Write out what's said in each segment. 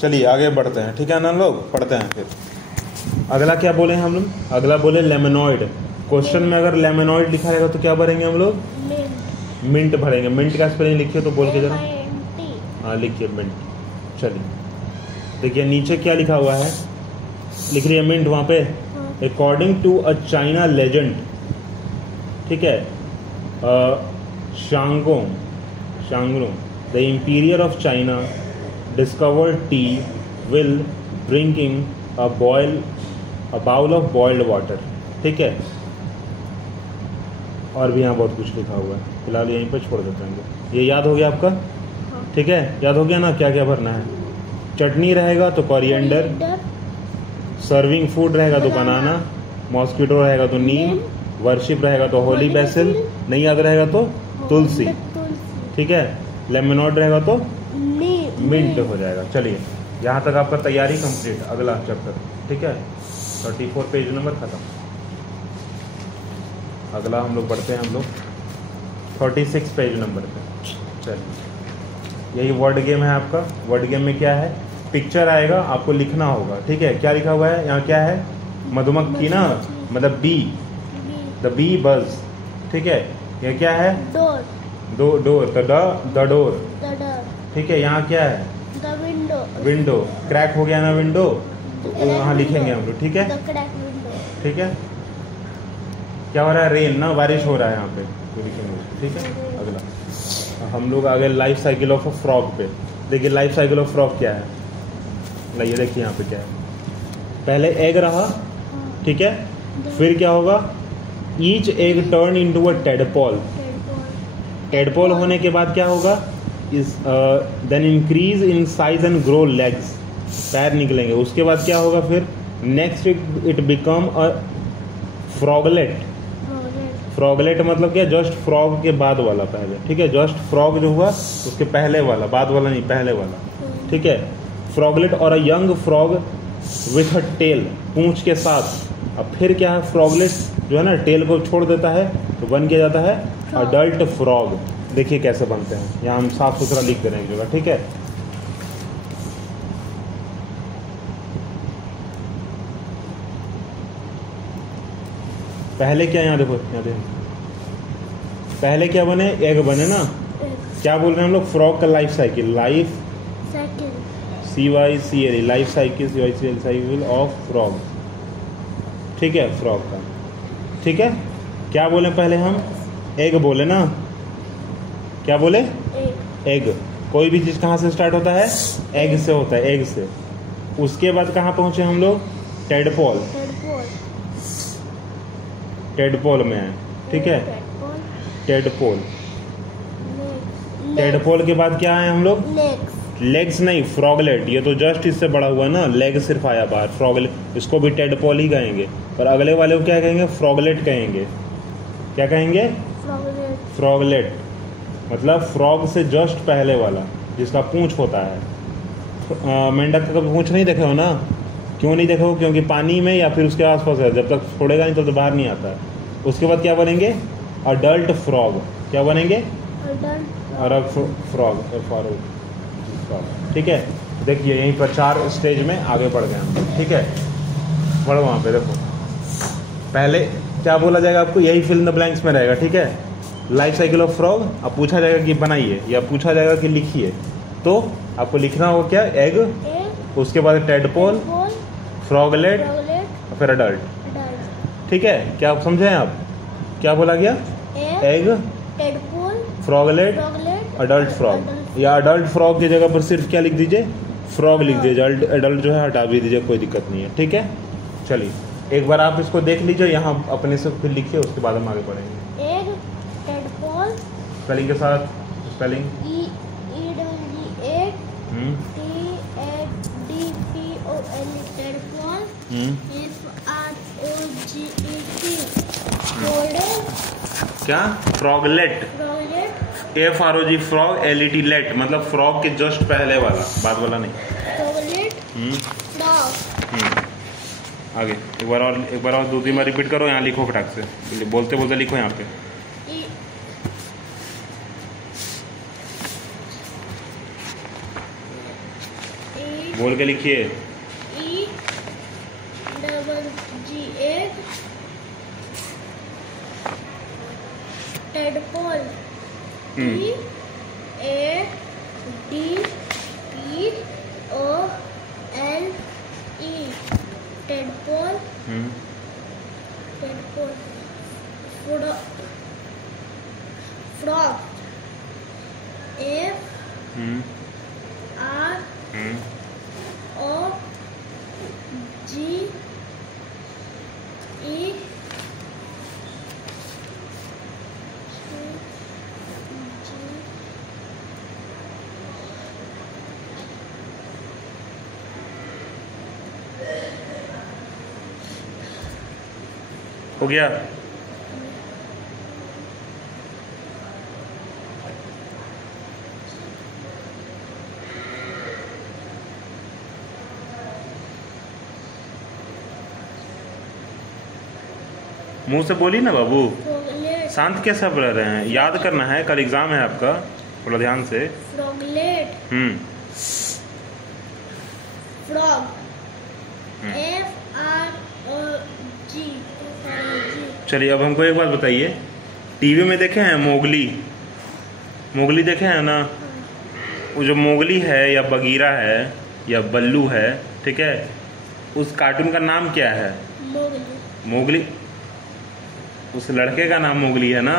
चलिए आगे बढ़ते हैं, ठीक है ना लोग, पढ़ते हैं फिर। अगला क्या बोले हम लोग? अगला बोले लेमनॉइड। क्वेश्चन में अगर लेमनॉइड लिखा रहेगा तो क्या भरेंगे हम लोग? मिंट भरेंगे। मिंट का स्पेलिंग लिखिए तो बोल के जरा। हाँ लिखिए मिंट। चलिए देखिए नीचे क्या लिखा हुआ है, लिख रही है मिंट वहाँ पे। According to a China legend, ठीक है, Shennong the emperor of China discovered tea will drinking a bowl of boiled water, ठीक है। और भी यहाँ बहुत कुछ लिखा हुआ है, फिलहाल यहीं पर छोड़ देते हैं। ये याद हो गया आपका? ठीक है, याद हो गया ना क्या क्या भरना है? चटनी रहेगा तो कोरिएंडर, सर्विंग फूड रहेगा तो बनाना, मॉस्किटो रहेगा तो नीम, वर्शिप रहेगा तो होली बेसिल, नहीं याद रहेगा तो तुलसी, ठीक है। लेमनॉइड रहेगा तो मिंट हो जाएगा। चलिए यहाँ तक आपका तैयारी कंप्लीट। अगला चैप्टर, ठीक है, 34 पेज नंबर खत्म। अगला हम लोग बढ़ते हैं, हम लोग 36 पेज नंबर पे। चलिए यही वर्ड गेम है आपका। वर्ड गेम में क्या है, पिक्चर आएगा, आपको लिखना होगा, ठीक है। क्या लिखा हुआ है यहाँ? क्या है? मधुमक्खी ना, मतलब बी, द बी बज, ठीक है। ये क्या है? डोर, डोर द डोर, ठीक है। यहाँ क्या है? विंडो। क्रैक हो गया ना विंडो, तो वहाँ लिखेंगे हम लोग, ठीक है, ठीक है। क्या हो रहा है? रेन ना, बारिश हो रहा है यहाँ पे, तो लिखेंगे, ठीक है। अगला हम लोग आगे life cycle of a frog पे। देखिए लाइफ साइकिल ऑफ फ्रॉग क्या है, लाइए देखिए यहाँ पे क्या है। पहले एग रहा, ठीक है, फिर क्या होगा? Each egg turn into a tadpole. Tadpole होने के बाद क्या होगा? इस then increase in size and grow legs, पैर निकलेंगे। उसके बाद क्या होगा फिर? Next it become a froglet. Froglet मतलब क्या? जस्ट फ्रॉग के बाद वाला पहले, ठीक है। जस्ट फ्रॉग जो हुआ उसके पहले वाला, बाद वाला नहीं, पहले वाला, ठीक है। फ्रॉगलेट और a young frog with a tail, पूंछ के साथ। अब फिर क्या है? फ्रॉगलेट जो है ना टेल को छोड़ देता है तो बन के जाता है अडल्ट फ्रॉग। देखिए कैसे बनते हैं, यहाँ हम साफ सुथरा लिख दे रहे हैं एक जगह, ठीक है। पहले क्या, यहाँ देखो, यहाँ देखो, पहले क्या बने? एग बने ना। क्या बोल रहे हैं हम लोग? फ्रॉग का life cycle, life CYCL, life cycle CYCL, cycle of frog, ठीक है, फ्रॉग का, ठीक है। क्या बोले पहले हम? एग बोले ना। क्या बोले? एग। कोई भी चीज़ कहाँ से स्टार्ट होता है? एग से होता है, एग से। उसके बाद कहाँ पहुँचे हम लोग? टेडपोल। टेडपोल में है, ठीक है, टेडपोल। टेडपोल के बाद क्या है हम लोग? लेग्स नहीं, फ्रॉगलेट। ये तो जस्ट इससे बड़ा हुआ ना, लेग सिर्फ आया बाहर, फ्रॉगलेट। इसको भी टेडपोल ही कहेंगे, और अगले वाले को क्या कहेंगे? फ्रॉगलेट कहेंगे। क्या कहेंगे? फ्रॉगलेट, मतलब फ्रॉग से जस्ट पहले वाला, जिसका पूंछ होता है। मेंढक का पूंछ नहीं देखे हो ना? क्यों नहीं देखे हो? क्योंकि पानी में या फिर उसके आसपास है, जब तक छोड़ेगा नहीं तो बाहर नहीं आता है। उसके बाद क्या बनेंगे? Adult frog. क्या बनेंगे? अडल्ट फ्रॉग, ठीक है। देखिए यहीं पर 4 स्टेज में आगे बढ़ गए हम, ठीक है। बढ़ो वहाँ पे देखो, पहले क्या बोला जाएगा आपको? यही फिल इन द ब्लैंक्स में रहेगा, ठीक है। Life cycle of frog. अब पूछा जाएगा कि बनाइए, या पूछा जाएगा कि लिखिए, तो आपको लिखना होगा क्या? एग, उसके बाद टेडपोल, फ्रॉगलेट, और फिर अडल्ट, ठीक है। क्या आप समझे? आप क्या बोला गया? Egg, froglet, adult frog. या अडल्ट फ्रॉग की जगह पर सिर्फ क्या लिख दीजिए? फ्रॉग लिख दीजिए। अडल्ट जो है हटा भी दीजिए, कोई दिक्कत नहीं है, ठीक है। चलिए एक बार आप इसको देख लीजिए, यहाँ अपने से फिर लिखिए, उसके बाद हम आगे बढ़ेंगे। एग, टेडपोल, स्पेलिंग के साथ, स्पेलिंग क्या? फ्रॉगलेट, FROG, फ्रॉग, LET, लेट, मतलब फ्रॉग के जस्ट पहले वाला, बाद वाला नहीं। आगे एक बार और 2-3 बार रिपीट करो, यहाँ लिखो फटाक से, बोलते बोलते लिखो यहाँ पे। बोल के लिखिए। EGG tadpole. TADPOLE tadpole. Tadpole. Frog FROGE। हो गया। मुंह से बोली ना बाबू, शांत कैसा बोल रहे हैं? याद करना है, कल एग्जाम है आपका, थोड़ा ध्यान से। फ्रॉगलेट। Frog FROG। चलिए अब हमको एक बात बताइए, टीवी में देखे हैं मोगली? मोगली देखे हैं ना? वो जो मोगली है या बगीरा है या बल्लू है, ठीक है, उस कार्टून का नाम क्या है? मोगली। उस लड़के का नाम मोगली है ना,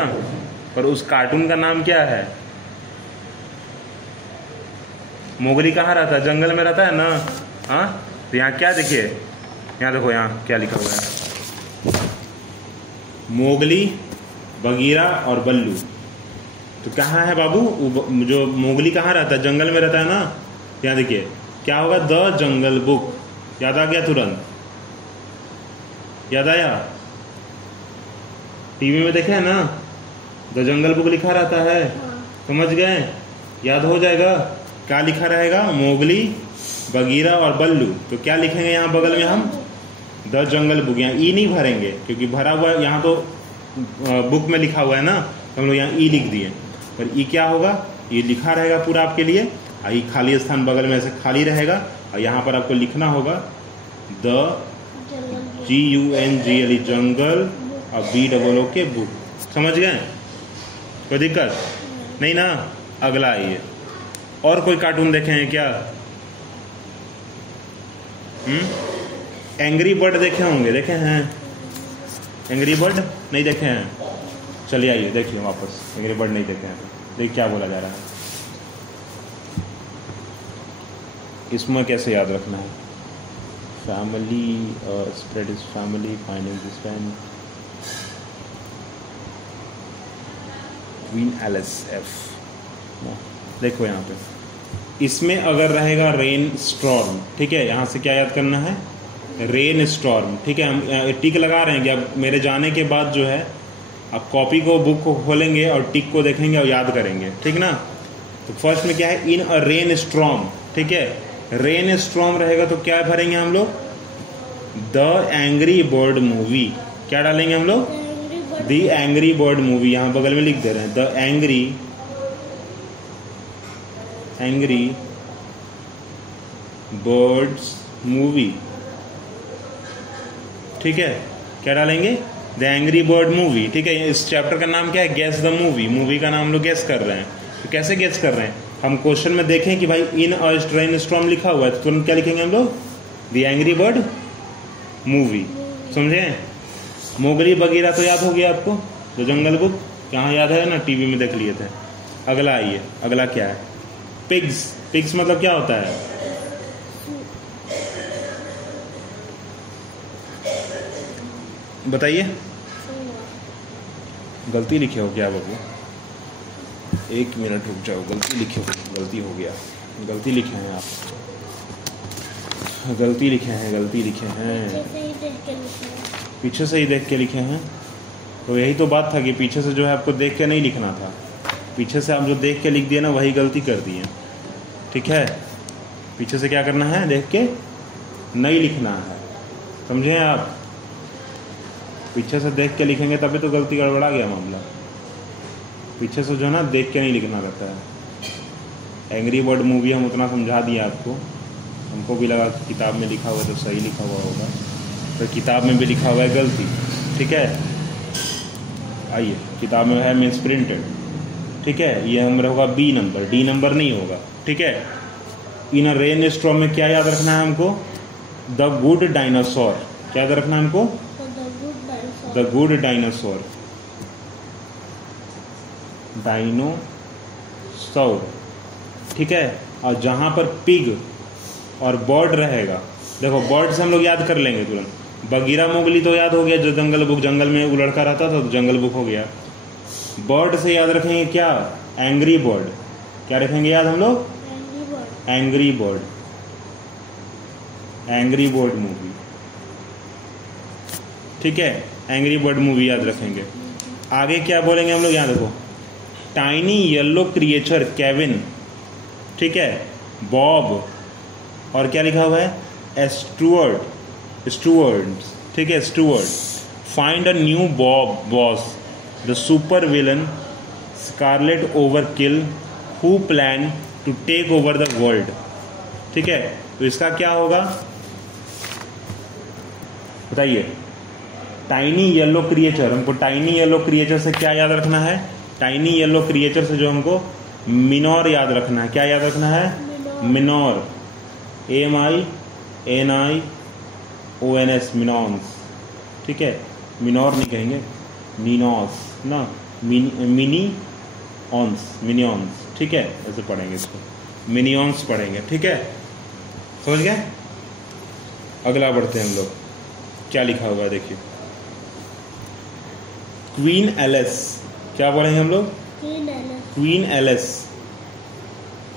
और उस कार्टून का नाम क्या है? मोगली कहाँ रहता है? जंगल में रहता है ना। हाँ, तो यहाँ क्या देखिए, यहाँ देखो, यहाँ क्या लिखा हुआ है? मोगली, बगीरा और बल्लू। तो कहाँ है बाबू? जो मोगली कहाँ रहता है? जंगल में रहता है ना। यहाँ देखिए क्या होगा, द जंगल बुक। याद आ गया तुरंत? याद आया? टीवी में देखे है ना, द जंगल बुक लिखा रहता है। समझ गए? याद हो जाएगा। क्या लिखा रहेगा? मोगली, बगीरा और बल्लू। तो क्या लिखेंगे यहाँ बगल में हम? The jungle book. यहाँ ई नहीं भरेंगे क्योंकि भरा हुआ यहाँ तो बुक में लिखा हुआ है ना, तो हम लोग यहाँ ई लिख दिए। पर ई क्या होगा? ये लिखा रहेगा पूरा आपके लिए, और ये खाली स्थान बगल में ऐसे खाली रहेगा, और यहाँ पर आपको लिखना होगा द GUNGLE जंगल और BOOK बुक। समझ गए? कोई दिक्कत नहीं ना? अगला आइए, और कोई कार्टून देखे हैं क्या? एंग्री बर्ड देखे होंगे, देखे हैं? एंग्री बर्ड नहीं देखे हैं? चलिए आइए देखिए वापस, एंग्री बर्ड नहीं देखे हैं। देखिए क्या बोला जा रहा है इसमें, कैसे याद रखना है? Family, spread is family, finding this friend, queen LSF। देखो यहाँ पे, इसमें अगर रहेगा रेन स्टॉर्म, ठीक है, यहाँ से क्या याद करना है? रेन स्टॉर्म, ठीक है। हम टिक लगा रहे हैं कि अब मेरे जाने के बाद जो है आप कॉपी को, बुक को खोलेंगे और टिक को देखेंगे और याद करेंगे, ठीक ना? तो फर्स्ट में क्या है? इन अ रेन स्टॉर्म, ठीक है। रेन स्टॉर्म रहेगा तो क्या भरेंगे हम लोग? The angry bird movie. क्या डालेंगे हम लोग? The angry bird movie. यहाँ बगल में लिख दे रहे हैं द एंग्री बर्ड्स मूवी, ठीक है। क्या डालेंगे? द एंग्री बर्ड मूवी, ठीक है। इस चैप्टर का नाम क्या है? Guess the movie. मूवी का नाम हम लोग गेस कर रहे हैं। तो कैसे गेस कर रहे हैं? हम क्वेश्चन में देखें कि भाई इन अ रेन स्टॉर्म लिखा हुआ है, तो तुरंत क्या लिखेंगे हम लोग? The angry bird movie. समझे? मोगली बगीरा तो याद हो गया आपको, द जंगल बुक कहाँ याद है ना, टीवी में देख लिए थे। अगला आइए, अगला क्या है? पिग्स। पिग्स मतलब क्या होता है? बताइए। गलती लिखे हो क्या बाबू? एक मिनट रुक जाओ, गलती लिखे हो, गलती हो गया, गलती लिखे हैं आप, गलती लिखे हैं, गलती लिखे हैं, पीछे से ही देख के लिखे हैं। तो यही तो बात था कि पीछे से जो है आपको देख के नहीं लिखना था, पीछे से आप जो देख के लिख दिए ना, वही गलती कर दिए, ठीक है। पीछे से क्या करना है? देख के नहीं लिखना है, समझे आप? पीछे से देख के लिखेंगे तभी तो गलती गड़बड़ा गया मामला। पीछे से जो है ना देख के नहीं लिखना रहता है। एंग्री बर्ड मूवी हम उतना समझा दिया आपको, हमको भी लगा कि किताब में लिखा हुआ तो सही लिखा हुआ होगा, तो किताब में भी लिखा हुआ है गलती। ठीक है, आइए, किताब में है मीन्स प्रिंटेड। ठीक है, ये हमारा होगा बी नंबर, डी नंबर नहीं होगा। ठीक है, इन अ रेन स्टॉर्म में क्या याद रखना है हमको? The good dinosaur. क्या याद रखना है हमको? The good dinosaur, dinosaur. ठीक है, और जहाँ पर पिग और बर्ड रहेगा, देखो बर्ड से हम लोग याद कर लेंगे तुरंत, बगीरा मोगली तो याद हो गया, जो जंगल बुक, जंगल में वो लड़का रहता था तो जंगल बुक हो गया। बर्ड से याद रखेंगे क्या? Angry bird. क्या रखेंगे याद हम लोग? Angry bird, angry bird movie. ठीक है, एंग्री बर्ड मूवी याद रखेंगे। आगे क्या बोलेंगे हम लोग? यहाँ देखो, टाइनी येलो क्रिएचर केविन। ठीक है, बॉब, और क्या लिखा हुआ है? Stuart, Stuarts. ठीक है, Stuart. Find a new Bob boss, the super villain Scarlet Overkill who plan to take over the world. ठीक है, तो इसका क्या होगा बताइए? टाइनी येलो क्रिएचर, हमको टाइनी येलो क्रिएचर से क्या याद रखना है? टाइनी येलो क्रिएचर से जो हमको मिनोर याद रखना है। क्या याद रखना है? Minaur, MINIONS, मिनॉन्स। ठीक है, मिनोर नहीं कहेंगे, मिनॉस ना, मिनियॉन्स, मिनियॉन्स। ठीक है, ऐसे पढ़ेंगे इसको, मिनियॉन्स पढ़ेंगे। ठीक है, समझ गए? अगला बढ़ते हैं हम लोग, क्या लिखा हुआ है देखिए, क्वीन एलिस। क्या बोलेंगे हम लोग? Queen Elsa.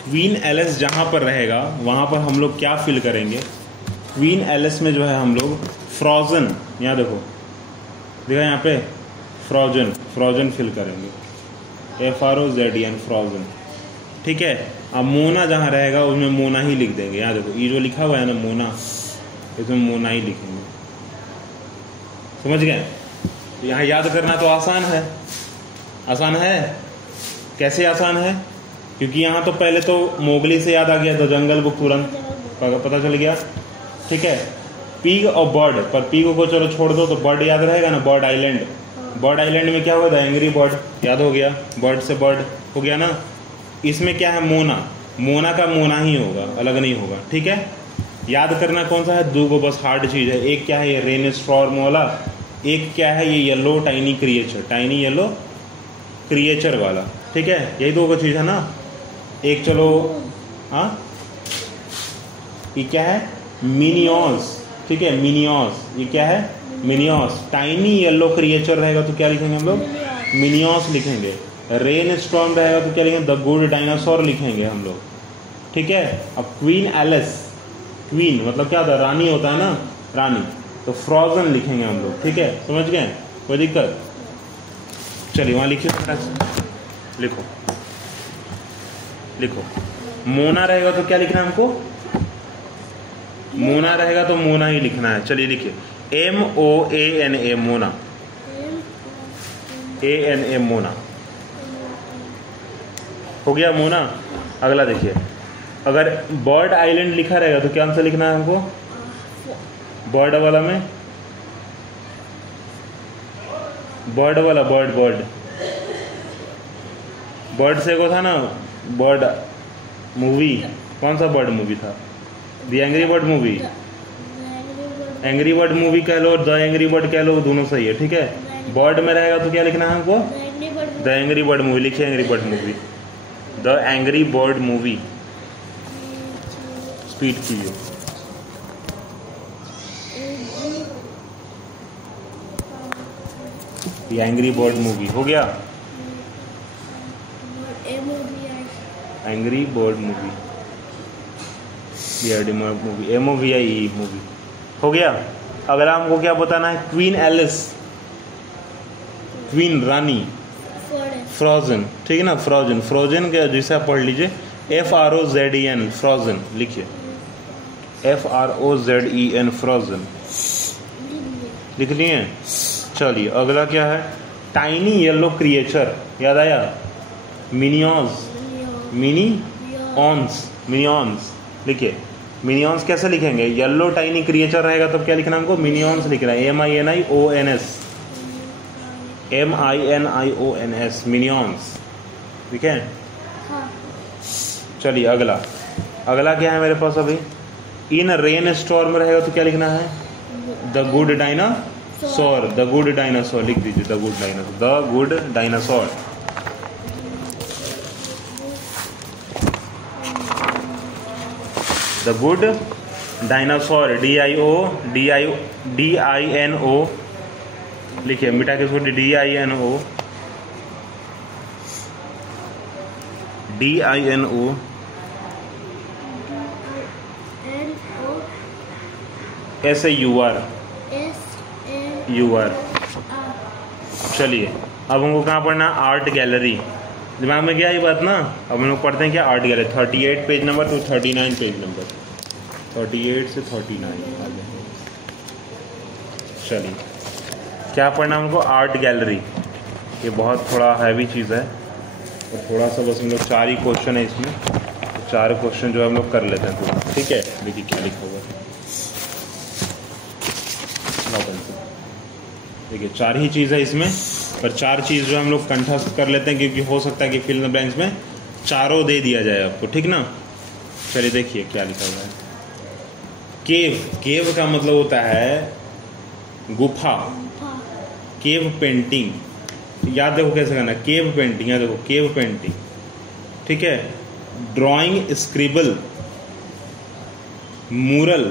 क्वीन एलिस जहाँ पर रहेगा वहाँ पर हम लोग क्या फिल करेंगे? क्वीन एलिस में जो है हम लोग फ्रोजन, यहाँ देखो, देखा यहाँ पे फ्रोजन, फ्रोजन फिल करेंगे, FROZEN, फ्रोजन। ठीक है, अब मोना जहाँ रहेगा उसमें मोना ही लिख देंगे। यहाँ देखो, ये जो लिखा हुआ है ना मोना, इसमें मोना ही लिखेंगे। समझ गए? यहाँ याद करना तो आसान है, आसान है। कैसे आसान है? क्योंकि यहाँ तो पहले तो मोगली से याद आ गया, तो जंगल बुक तुरंत पता चल गया। ठीक है, पिग और बर्ड, पर पिग को चलो छोड़ दो, तो बर्ड याद रहेगा ना, बर्ड आइलैंड। बर्ड आइलैंड में क्या हुआ था? एंग्री बर्ड, याद हो गया, बर्ड से बर्ड हो गया ना। इसमें क्या है? मोना, मोना का मोना ही होगा, अलग नहीं होगा। ठीक है, याद करना कौन सा है? दो को बस हार्ड चीज़ है। एक क्या है? ये रेन स्टॉर्म वाला। एक क्या है? ये yellow tiny creature, tiny yellow creature वाला। ठीक है, यही दो चीज़ है ना। एक चलो, हाँ, ये क्या है? मिनियॉन्स। ठीक है, मिनियॉन्स, ये क्या है? मिनियॉन्स। टाइनी येलो क्रिएचर रहेगा तो क्या लिखेंगे हम लोग? मिनियॉन्स लिखेंगे। रेन स्टॉर्म रहेगा तो क्या लिखेंगे? द गुड डायनासोर लिखेंगे हम लोग। ठीक है, अब क्वीन एलिस, क्वीन मतलब क्या होता है? रानी होता है ना, रानी, तो फ्रोजन लिखेंगे हम लोग। ठीक है, समझ गए? कोई दिक्कत? चलिए वहाँ लिखिए, लिखो, लिखो। मोना रहेगा तो क्या लिखना है हमको? मोना रहेगा तो मोना ही लिखना है। चलिए लिखिए, MOANA, मोना, ANA, मोना। हो गया मोना। अगला देखिए, अगर बर्ड आइलैंड लिखा रहेगा तो क्या आंसर लिखना है हमको? बर्ड वाला में, बर्ड वाला, बर्ड, बर्ड, बर्ड से को था ना, बर्ड मूवी। कौन सा बर्ड मूवी था? The angry bird movie. Angry bird movie कह लो, द एंग्री बर्ड कह लो, दोनों सही है। ठीक है, बर्ड में रहेगा तो क्या लिखना है हमको? The angry bird movie. लिखिए angry bird movie, the angry bird movie. Speed कीजिए। द एंग्री बर्ड मूवी हो गया, angry bird movie, movie, MOVIE movie हो गया। अगला हमको क्या बताना है? क्वीन एलिस, क्वीन रानी, फ्रोजन। ठीक है ना, फ्रोजन, फ्रोजन के जैसे आप पढ़ लीजिए, FROZEN, फ्रोजन लिखिए, FROZEN, फ्रोजन लिख लिए। चलिए अगला क्या है? टाइनी येलो क्रिएचर, याद आया? मिनियॉन्स, मिनियॉन्स, मिनियॉन्स लिखिए, मिनियंस कैसे लिखेंगे? येलो टाइनी क्रिएचर रहेगा तो क्या लिखना हमको? मिनियंस लिखना है, MINIONS, मिनियंस। ठीक है, हाँ। चलिए अगला क्या है मेरे पास अभी? इन रेन स्टॉर्म रहेगा तो क्या लिखना है? The good dinosaur, the good dinosaur लिख दीजिए, the good dinosaur, the good dinosaur. The good dinosaur, DINO लिखिए, मिटा के इसको, DINO SAUR। चलिए अब हमको कहाँ पढ़ना? Art gallery. दिमाग में क्या ये बात ना? अब हम लोग पढ़ते हैं क्या? Art gallery, 38 page number two 39 page number, 38 से 39 आगे। चलिए क्या पढ़ना हमको? Art gallery. ये बहुत थोड़ा हैवी चीज़ है और थोड़ा सा बस हम लोग 4 ही क्वेश्चन है इसमें, तो 4 क्वेश्चन जो है हम लोग कर लेते हैं पूरा। ठीक है, देखिए क्या लिखा हुआ है। देखिए 4 ही चीज़ है इसमें, पर 4 चीज़ जो हम लोग कंठस्थ कर लेते हैं, क्योंकि हो सकता है कि फिल इन द ब्लैंक्स में चारों दे दिया जाए आपको। ठीक ना? चलिए देखिए क्या लिखा हुआ है। केव का मतलब होता है गुफा। केव पेंटिंग याद देखो कैसे करना, केव पेंटिंग, याद देखो केव पेंटिंग। ठीक है, ड्राइंग, स्क्रिबल, मूरल।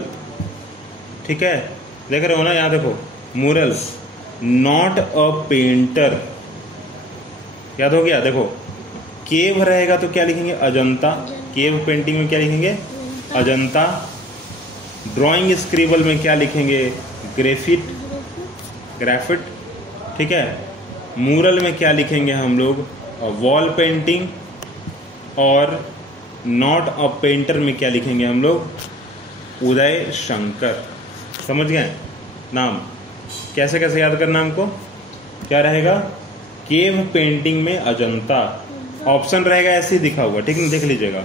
ठीक है, देख रहे हो ना? यहाँ देखो मूरल, नॉट अ पेंटर। याद हो गया? देखो केव रहेगा तो क्या लिखेंगे? अजंता। केव पेंटिंग में क्या लिखेंगे? अजंता। ड्राइंग स्क्रिबल में क्या लिखेंगे? ग्राफिट। ठीक है, मूरल में क्या लिखेंगे हम लोग? Wall painting. और नॉट अ पेंटर में क्या लिखेंगे हम लोग? उदय शंकर। समझ गए नाम? कैसे कैसे याद करना हमको? क्या रहेगा? केव पेंटिंग में अजंता। ऑप्शन रहेगा ऐसे ही दिखा हुआ, ठीक है, देख लीजिएगा।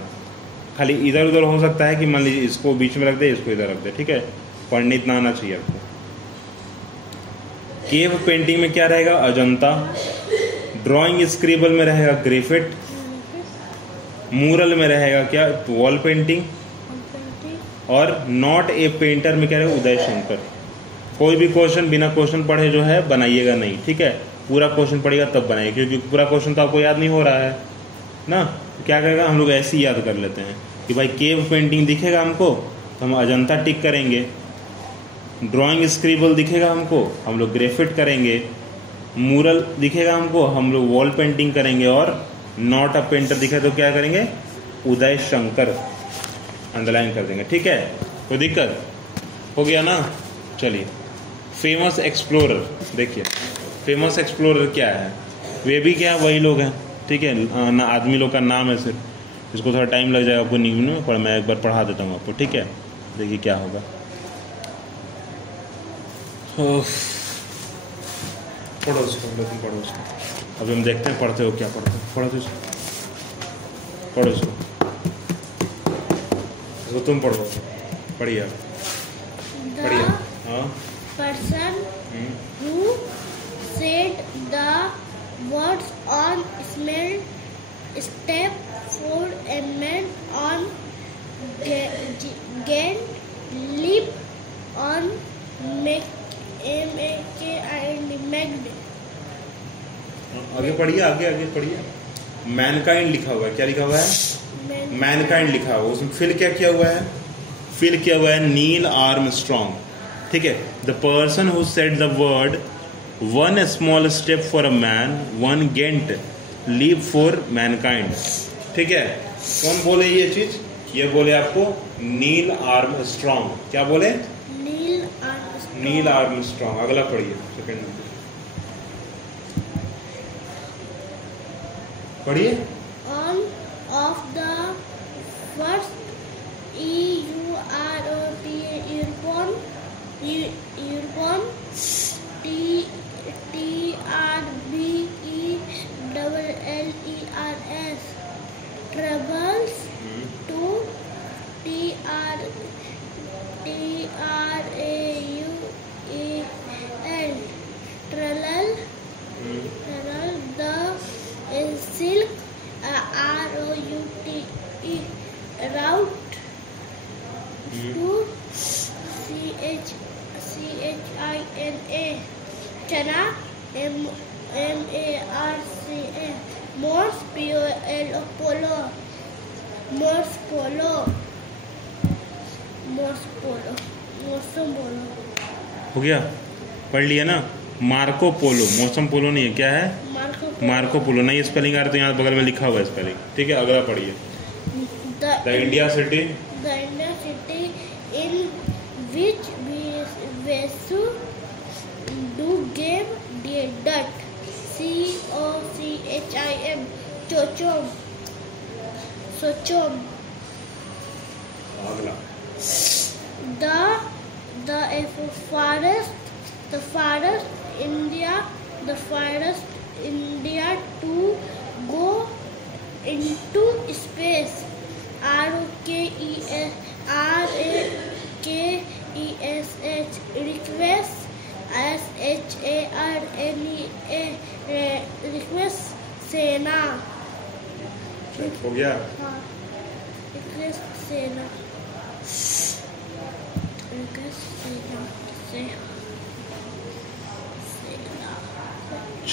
खाली इधर उधर हो सकता है कि मान लीजिए इसको बीच में रख दे, इसको इधर रख दे। ठीक है, पढ़ने इतना आना चाहिए आपको। केव पेंटिंग में क्या रहेगा? अजंता। ड्राइंग स्क्रिबल में रहेगा ग्रेफिट। मूरल में रहेगा क्या? Wall painting. और नॉट ए पेंटर में क्या रहेगा? उदय शंकर। कोई भी क्वेश्चन बिना क्वेश्चन पढ़े जो है बनाइएगा नहीं। ठीक है, पूरा क्वेश्चन पढ़िएगा तब बनाइए, क्योंकि पूरा क्वेश्चन तो आपको याद नहीं हो रहा है ना। क्या करेगा? हम लोग ऐसे ही याद कर लेते हैं कि भाई केव पेंटिंग दिखेगा हमको तो हम अजंता टिक करेंगे, ड्राइंग स्क्रिबल दिखेगा हमको हम लोग ग्रेफिट करेंगे, मूरल दिखेगा हमको हम लोग वॉल पेंटिंग करेंगे, और नॉट अ पेंटर दिखे तो क्या करेंगे? उदय शंकर अंडरलाइन कर देंगे। ठीक है, कोई दिक्कत? हो गया ना? चलिए, फेमस एक्सप्लोरर। देखिए फेमस एक्सप्लोरर क्या है? वे भी क्या वही लोग हैं। ठीक है ना, आदमी लोग का नाम है सिर्फ, इसको थोड़ा टाइम लग जाएगा आपको न्यूज में, पर मैं एक बार पढ़ा देता हूँ आपको। ठीक है, देखिए क्या होगा। पढ़ो उसको, तुम पढ़ो उसको। अभी हम देखते हैं पढ़ते हो क्या पढ़ते हो। पढ़ो तो इसको, पढ़ो इसको, तुम पढ़ो, पढ़िए पढ़िए। हाँ, person who said the words on smell step for a man on get lip on make आगे पढ़िए, आगे आगे पढ़िए। मैनकाइंड लिखा हुआ है, क्या लिखा हुआ है? मैनकाइंड लिखा हुआ है। उसमें फिल क्या किया हुआ है? फिल किया हुआ है नील आर्मस्ट्रॉन्ग। ठीक है, the person who said the word one small step for a man, one giant leap for mankind. ठीक है, कौन बोले ये चीज? ये बोले आपको नील आर्मस्ट्रॉन्ग। क्या बोले? Neil Armstrong. अगला पढ़िए, सेकंड नंबर पढ़िए। All of the first EUROP earphone TRBELLERS troubles to T-R-A-U-E-L. Trallal. The silk. R-O-U-T-E. Route. To C-H-I-N-A. Chana. M-A-R-C-A. Morse. P-O-L-O. Polo. Morse polo. Morse polo. मौसम पोलो. हो गया, पढ़ लिया ना. मार्को पोलो, मौसम पोलो नहीं है, क्या है? Marco Polo. नहीं स्पेलिंग आ रहा तो यहाँ बगल में लिखा हुआ है स्पेलिंग. ठीक है, अगला पढ़िए. The India city. The India city in which Vesu do game dot. C-O-C-H-I-M. चोचोम. सोचोम. अगला. The forest India to go into space. R-A-K-E-S-H. Request. S-H-A-R-N-E-A. Request सेना. हो गया. हाँ, request सेना.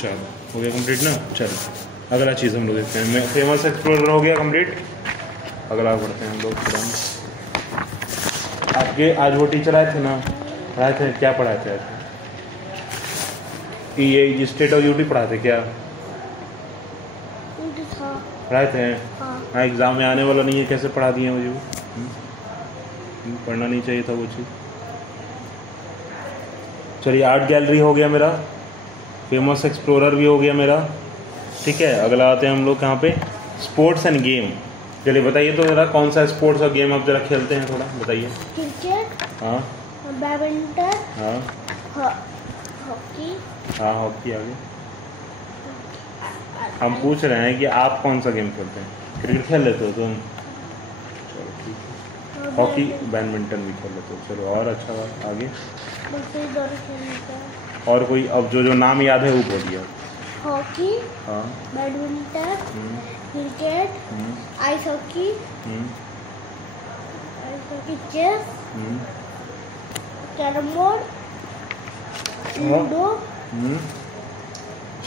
चलो हो गया कंप्लीट ना. चलो अगला चीज़ हम लोग देखते हैं. फेमस एक्सप्लोरर हो गया कंप्लीट. अगला पढ़ते हैं हम लोग. आपके आज वो टीचर आए थे ना, पढ़ाए थे, क्या पढ़ाए थे आज? ये स्टेट और यूटी पढ़ाए थे क्या? पढ़ाए थे. हाँ, एग्ज़ाम में आने वाला नहीं है, कैसे पढ़ा दिए मुझे वो? पढ़ना नहीं चाहिए था वो चीज़. चलिए आर्ट गैलरी हो गया मेरा. फेमस एक्सप्लोरर भी हो गया मेरा. ठीक है, अगला आते हैं हम लोग कहाँ पे? Sports end game. चलिए बताइए तो ज़रा कौन सा स्पोर्ट्स और गेम आप ज़रा खेलते हैं, थोड़ा बताइए. क्रिकेट. हाँ. बैडमिंटन. हाँ. हॉकी. हाँ, हॉकी आगे. हम पूछ रहे हैं कि आप कौन सा गेम खेलते हैं. क्रिकेट खेल लेते हो तुम? चलो ठीक है. हॉकी बैडमिंटन भी खेल लेते हो. चलो और अच्छा बात. आगे और कोई अब जो नाम याद है वो बोलिए. हॉकी. हाँ. Badminton. Cricket. Ice hockey. Chess. Carrom board. Ludo.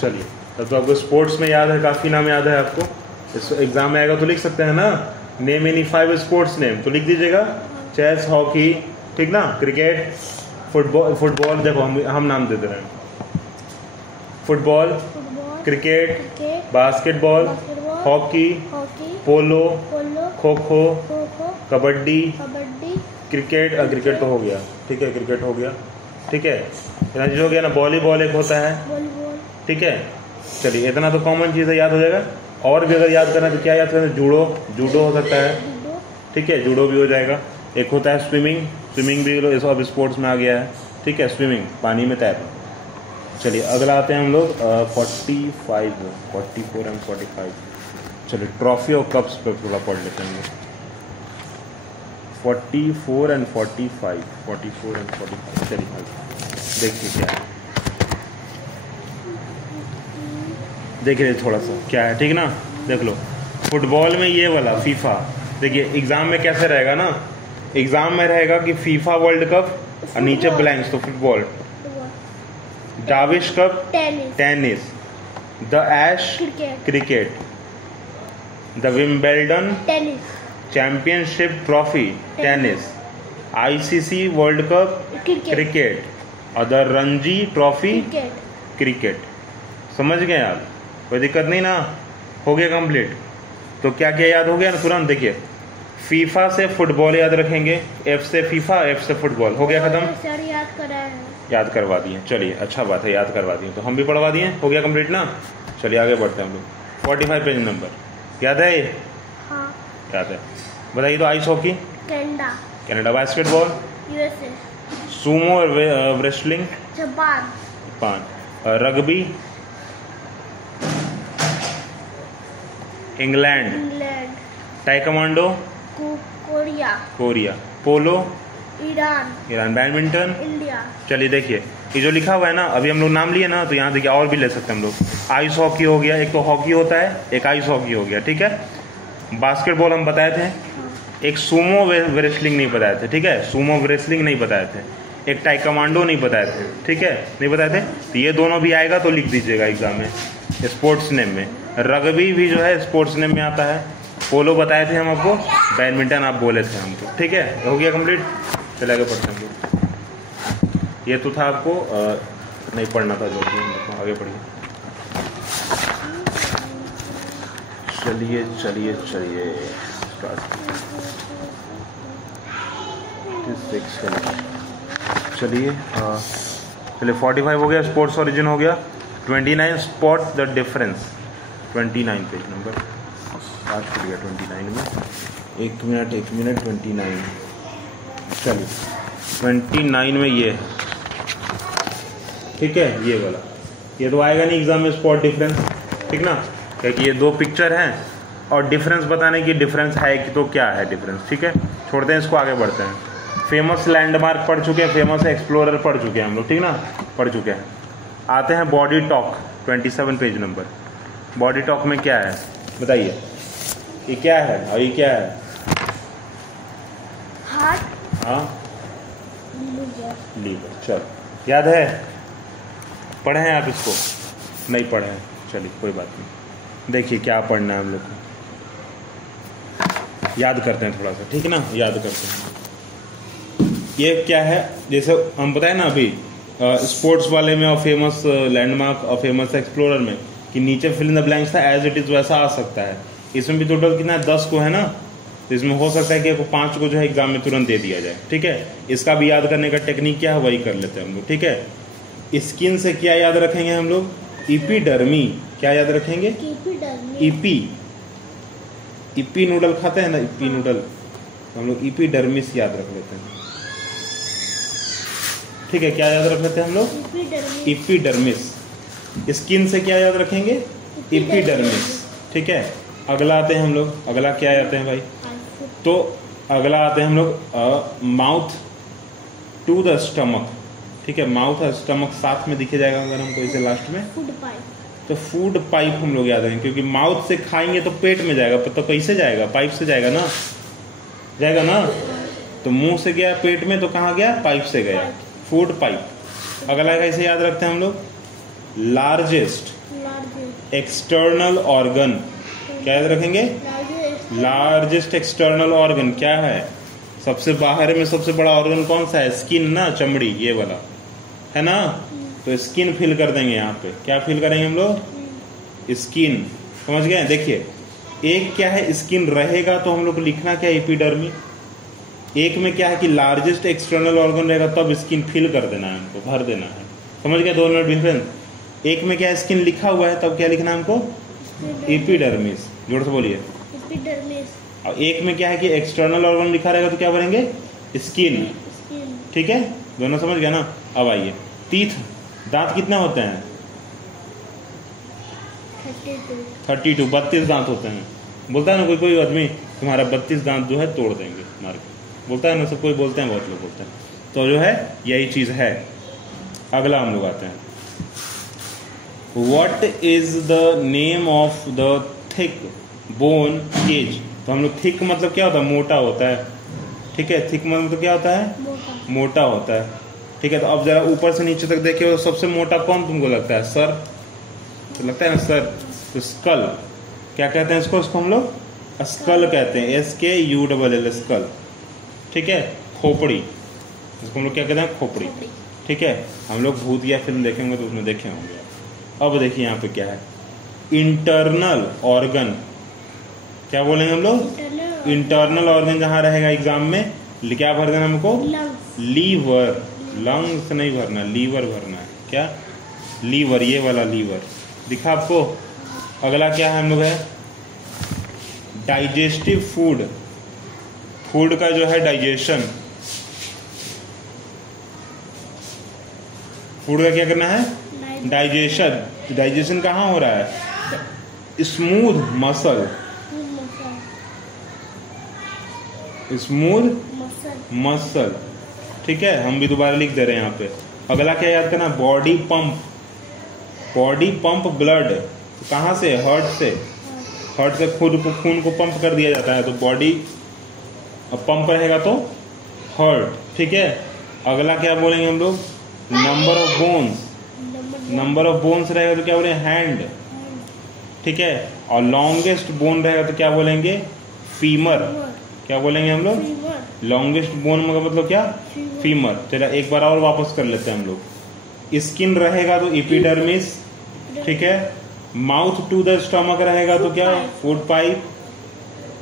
चलिए तब तो आपको स्पोर्ट्स में याद है, काफ़ी नाम याद है आपको. इस एग्जाम में आएगा तो लिख सकते हैं ना. नेम एनी 5 स्पोर्ट्स नेम, तो लिख दीजिएगा. चेस, हॉकी, ठीक ना, क्रिकेट, फुटबॉल देखो हम नाम दे रहे हैं. फुटबॉल, क्रिकेट, बास्केटबॉल, हॉकी, पोलो, खो खो, कबड्डी, क्रिकेट. क्रिकेट तो हो गया. ठीक है, क्रिकेट हो गया. ठीक है, इतना चीज़ हो गया ना. वॉलीबॉल एक होता है. ठीक है. चलिए इतना तो कॉमन चीज़ है, याद हो जाएगा. और भी अगर याद करना तो क्या याद करना? जूडो हो सकता है. ठीक है, जूडो भी हो जाएगा. एक होता है स्विमिंग भी ये सब स्पोर्ट्स में आ गया है. ठीक है, स्विमिंग, पानी में तैरना. चलिए अगला आते हैं हम लोग 44 एंड 45. चलिए ट्रॉफी और कप्स पर थोड़ा पढ़ लेते हैं हम लोग. 44 एंड 45. चलिए देखिए क्या है. देखिए थोड़ा सा क्या है. ठीक ना, देख लो. फुटबॉल में ये वाला फीफा. देखिए एग्जाम में कैसे रहेगा ना, एग्जाम में रहेगा कि फीफा वर्ल्ड कप और नीचे ब्लैंक्स, तो football. Davis Cup tennis. The Ash cricket. The Wimbledon championship trophy tennis. ICC World Cup cricket. और द रणजी ट्रॉफी क्रिकेट. समझ गए आप? कोई दिक्कत नहीं ना. हो गया कंप्लीट. तो क्या क्या याद हो गया ना तुरंत. देखिए फीफा से फुटबॉल याद रखेंगे, एफ से फीफा, एफ से फुटबॉल. हो गया खत्म. याद करवा दिए. चलिए अच्छा बात है, याद करवा दिए तो हम भी पढ़वा दिए. हो गया कंप्लीट ना. चलिए आगे बढ़ते हैं हम लोग. 45 पेज नंबर याद है? हाँ. याद है. बताइए तो. Ice hockey Canada. Basketball USA. Sumo wrestling Japan. Rugby England. Taekwondo Korea. Polo Iran. Badminton, India. चलिए देखिए ये जो लिखा हुआ है ना, अभी हम लोग नाम लिए ना, तो यहाँ देखिए और भी ले सकते हैं हम लोग। आइस हॉकी हो गया, एक तो हॉकी होता है, एक आइस हॉकी हो गया, ठीक है। बास्केटबॉल हम बताए थे, एक सूमो रेसलिंग नहीं बताए थे, ठीक है, सूमो रेसलिंग नहीं बताए थे, एक टाइकमांडो नहीं बताए थे, ठीक है, नहीं बताए थे। तो ये दोनों भी आएगा तो लिख दीजिएगा एग्जाम में स्पोर्ट्स नेम में। रग्बी भी जो है स्पोर्ट्स नेम में आता है। पोलो बताए थे हम आपको, बैडमिंटन आप बोले थे हमको, ठीक है, हो गया कंप्लीट। चले आगे पढ़ते हैं हम लोग। ये तो था आपको नहीं पढ़ना था, जो कि आगे पढ़िए। चलिए चलिए चलिए चलिए 45 हो गया, स्पोर्ट्स ओरिजिन हो गया। 29 spot the difference, 29 page number आज खुल गया 29 में। एक मिनट 29, चलिए 29 में ये है, ठीक है, ये वाला। ये तो आएगा नहीं एग्जाम में स्पॉट डिफरेंस, ठीक ना, क्योंकि ये दो पिक्चर हैं और डिफरेंस बताने की डिफरेंस है कि तो क्या है डिफरेंस, ठीक है, छोड़ते हैं इसको, आगे बढ़ते हैं। फेमस लैंडमार्क पढ़ चुके हैं, फेमस एक्सप्लोरर पढ़ चुके हैं हम लोग, ठीक ना, पढ़ चुके हैं। आते हैं body talk, 27 page number. Body talk में क्या है बताइए, ये क्या है और ये क्या है? हार्ट, हाँ, लीवर। चलो याद है, पढ़े हैं आप इसको? नहीं पढ़े हैं, चलिए कोई बात नहीं। देखिए क्या पढ़ना है हम लोग को, याद करते हैं थोड़ा सा, ठीक है ना, याद करते हैं। ये क्या है, जैसे हम बताए ना अभी स्पोर्ट्स वाले में और फेमस लैंडमार्क और फेमस एक्सप्लोरर में कि नीचे फिल इन द ब्लैंक्स था एज इट इज वैसा आ सकता है। इसमें भी टोटल कितना है, 10 को है ना, तो इसमें हो सकता है कि आपको 5 को जो है एग्जाम में तुरंत दे दिया जाए, ठीक है। इसका भी याद करने का टेक्निक क्या है वही कर लेते हैं हम लोग, ठीक है। स्किन से क्या याद रखेंगे हम लोग, इपीडर्मी। क्या याद रखेंगे, इपी नूडल खाते हैं ना, इपी नूडल, हम लोग इपीडर्मिस याद रख लेते हैं, ठीक है। क्या याद रख लेते हैं हम लोग, इपीडर्मिस। स्किन से क्या याद रखेंगे, इपीडर्मिस, ठीक है। अगला आते हैं हम लोग, अगला क्या आते हैं भाई, तो अगला आते हैं हम लोग माउथ टू द स्टमक, ठीक है। माउथ और स्टमक साथ में दिखे जाएगा अगर हमको इसे लास्ट में, फूड पाइप। तो फूड पाइप हम लोग याद रखेंगे, क्योंकि माउथ से खाएंगे तो पेट में जाएगा, तो कैसे जाएगा, पाइप से जाएगा ना, जाएगा ना। तो मुंह से गया पेट में, तो कहाँ गया, पाइप से गया, फूड पाइप। अगला कैसे याद रखते हैं हम लोग, लार्जेस्ट एक्सटर्नल ऑर्गन। क्या याद रखेंगे, लार्जेस्ट एक्सटर्नल ऑर्गन क्या है, सबसे बाहर में सबसे बड़ा ऑर्गन कौन सा है, स्किन ना, चमड़ी, ये वाला है ना। तो स्किन फिल कर देंगे यहाँ पे, क्या फिल करेंगे हम लोग, स्किन, समझ गए। देखिए एक क्या है, स्किन रहेगा तो हम लोग को लिखना क्या है, एपिडर्मी। एक में क्या है कि लार्जेस्ट एक्सटर्नल ऑर्गन रहेगा तब स्किन फिल कर देना है हमको, भर देना है, समझ गए दोनों डिफरेंस। एक में क्या स्किन लिखा हुआ है तब क्या लिखना है हमको, एपिडर्मिस, जोर से बोलिए, एपिडर्मिस। और एक में क्या है कि एक्सटर्नल ऑर्गन लिखा रहेगा तो क्या भरेंगे, स्किन, ठीक है, दोनों समझ गया ना। अब आइए, टीथ, दांत कितने होते हैं, 32, 32 दांत होते हैं। बोलता है ना कोई आदमी तुम्हारा 32 दांत जो है तोड़ देंगे मार के, बोलता है ना, सब कोई बोलते हैं, बहुत लोग बोलते हैं। तो जो है यही चीज है। अगला हम लोग आते हैं, what is the name of the thick bone cage. तो हम लोग थिक मतलब क्या होता है, मोटा होता है, ठीक है। थिक मतलब क्या होता है, मोटा होता है, ठीक है। तो अब जरा ऊपर से नीचे तक देखिए, सबसे मोटा कौन तुमको लगता है, सर, तो लगता है ना सर। तो स्कल, क्या कहते हैं इसको, हम लोग स्कल कहते हैं, SKULL, स्कल, ठीक है। खोपड़ी, इसको हम लोग क्या कहते हैं, खोपड़ी, ठीक है। हम लोग भूतिया फिल्म देखेंगे तो उसमें देखे होंगे। अब देखिए यहाँ पे क्या है, इंटरनल ऑर्गन। क्या बोलेंगे हम लोग, इंटरनल ऑर्गन जहाँ रहेगा एग्जाम में, क्या भर देना हमको, लीवर। लंग्स नहीं भरना, लीवर भरना है, क्या, लीवर, ये वाला लीवर दिखा आपको। अगला क्या है हम लोग है, डाइजेस्टिव फूड, फूड का जो है डाइजेशन, फूड का क्या करना है, डाइजेशन। डाइजेशन कहाँ हो रहा है, स्मूथ मसल, स्मूथ मसल, ठीक है, हम भी दोबारा लिख दे रहे हैं यहाँ पे। अगला क्या याद करना, body pump. Body pump blood, तो कहाँ से, हार्ट से। हार्ट से खून को पंप कर दिया जाता है, तो बॉडी पंप रहेगा तो हार्ट, ठीक है। अगला क्या बोलेंगे हम लोग, number of bones. Number of bones रहेगा तो क्या बोलेंगे, हैंड, ठीक है। और लॉन्गेस्ट बोन रहेगा तो क्या बोलेंगे, फीमर। क्या बोलेंगे हम लोग, लॉन्गेस्ट बोन का मतलब क्या, फीमर। चलिए एक बार और वापस कर लेते हैं हम लोग। स्किन रहेगा तो एपिडर्मिस, ठीक है। माउथ टू द स्टमक रहेगा तो क्या, food pipe.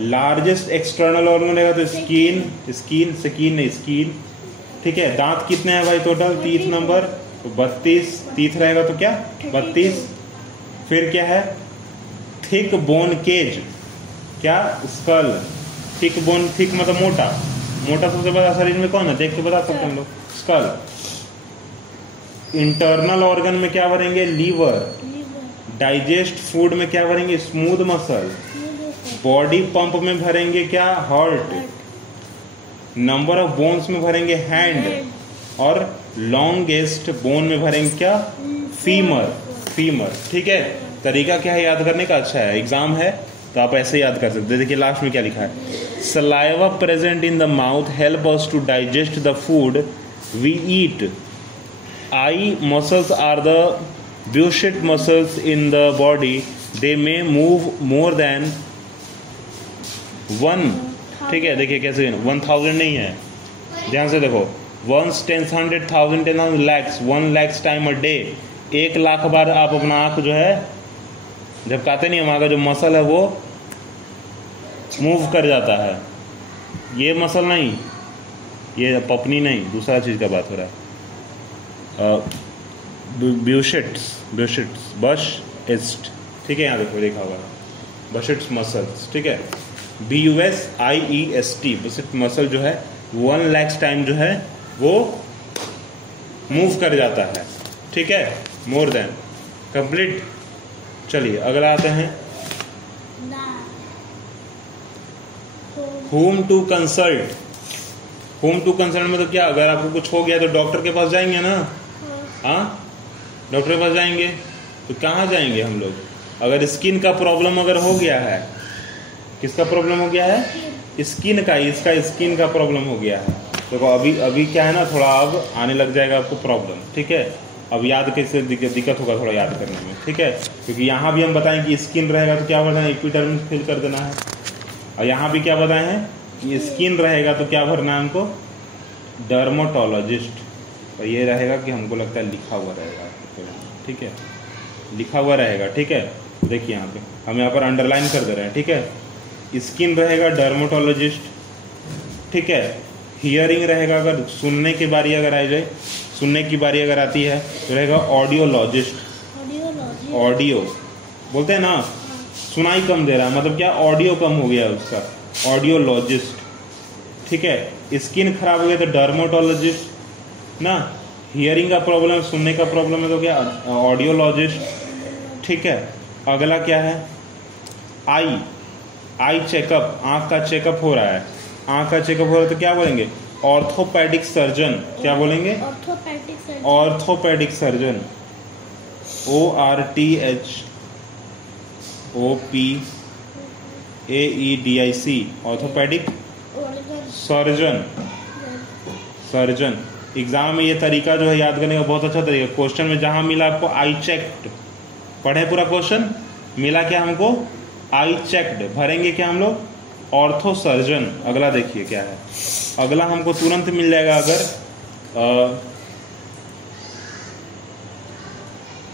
Largest external organ रहेगा तो स्किन, स्किन, ठीक है। दांत कितने हैं भाई टोटल, 30 नंबर, तो 32। 30 रहेगा तो क्या, 32। फिर क्या है, थिक बोन केज, क्या, स्कल। थिक बोन, थिक मतलब मोटा, मोटा सबसे बड़ा शरीर में कौन है, देख के बता सकते हैं हम लोग, स्कल। इंटरनल ऑर्गन में क्या भरेंगे, लीवर। डाइजेस्ट फूड में क्या भरेंगे, स्मूथ मसल। बॉडी पंप में भरेंगे क्या, हार्ट। नंबर ऑफ बोन्स में भरेंगे हैंड, और लॉन्गेस्ट बोन में भरेंगे क्या, फीमर, ठीक है। तरीका क्या है याद करने का, अच्छा है, एग्जाम है तो आप ऐसे याद कर सकते हैं। देखिए लास्ट में क्या लिखा है, saliva present in the mouth help us to digest the food we eat. Eye muscles are the busiest muscles in the body, they may move more than 1, ठीक है। देखिए कैसे, 1000 नहीं है, ध्यान से देखो, 1 10 100 1000 10 lakhs 1 lakhs time a day. 1 lakh बार आप अपना आंख जो है झपकाते नहीं, हमारा जो मसल है वो मूव कर जाता है। ये मसल नहीं, ये पपनी नहीं, दूसरा चीज का बात हो रहा है। ब्यूशिट्स, बश, ठीक है, यहाँ देखो लिखा हुआ है बशिट्स मसल्स, ठीक है। BUSIEST, बशिट मसल जो है 1 lakhs टाइम जो है वो मूव कर जाता है, ठीक है, मोर देन, कंप्लीट। चलिए अगला आते हैं, home to consult. Home to consult में तो क्या, अगर आपको कुछ हो गया तो डॉक्टर के पास जाएंगे ना, हाँ, डॉक्टर के पास जाएंगे। तो कहाँ जाएंगे हम लोग, अगर स्किन का प्रॉब्लम अगर हो गया है, किसका प्रॉब्लम हो गया है, स्किन का, इसका स्किन का प्रॉब्लम हो गया है। देखो अभी क्या है ना, थोड़ा अब आने लग जाएगा आपको प्रॉब्लम, ठीक है। अब याद कैसे दिक्कत होगा थोड़ा याद करने में, ठीक है, क्योंकि यहाँ भी हम बताएं कि स्किन रहेगा तो क्या बताएं, एपिडर्मिस फिल कर देना है। और यहाँ भी क्या बताए हैं कि स्किन रहेगा तो क्या भरना है हमको, डर्माटोलॉजिस्ट। और ये रहेगा कि हमको लगता है लिखा हुआ रहेगा, ठीक है, लिखा हुआ रहेगा, ठीक है। देखिए यहाँ पे हम यहाँ पर अंडरलाइन कर दे रहे हैं, ठीक है। स्किन रहेगा डर्माटोलॉजिस्ट, ठीक है। हियरिंग रहेगा, अगर सुनने की बारी अगर आ जाए, सुनने की बारी अगर आती है तो रहेगा ऑडियोलॉजिस्ट। ऑडियो बोलते हैं ना, सुनाई कम दे रहा है, मतलब क्या, ऑडियो कम हो गया उसका, ऑडियोलॉजिस्ट, ठीक है। स्किन खराब हो गया तो डर्माटोलॉजिस्ट ना। हियरिंग का प्रॉब्लम, सुनने का प्रॉब्लम है तो क्या, ऑडियोलॉजिस्ट, ठीक है। अगला क्या है, आई चेकअप, आँख का चेकअप हो रहा है, आँख का चेकअप हो रहा है तो क्या बोलेंगे, ऑर्थोपेडिक सर्जन। क्या बोलेंगे, orthopaedic surgeon, ORTHOPAEDIC, orthopaedic surgeon. Exam में ये तरीका जो है याद करने का बहुत अच्छा तरीका। क्वेश्चन में जहां मिला आपको आई चेक्ड, पढ़े पूरा क्वेश्चन, मिला क्या हमको, आई चेक्ड, भरेंगे क्या हम लोग, ऑर्थो सर्जन। अगला देखिए क्या है, अगला हमको तुरंत मिल जाएगा, अगर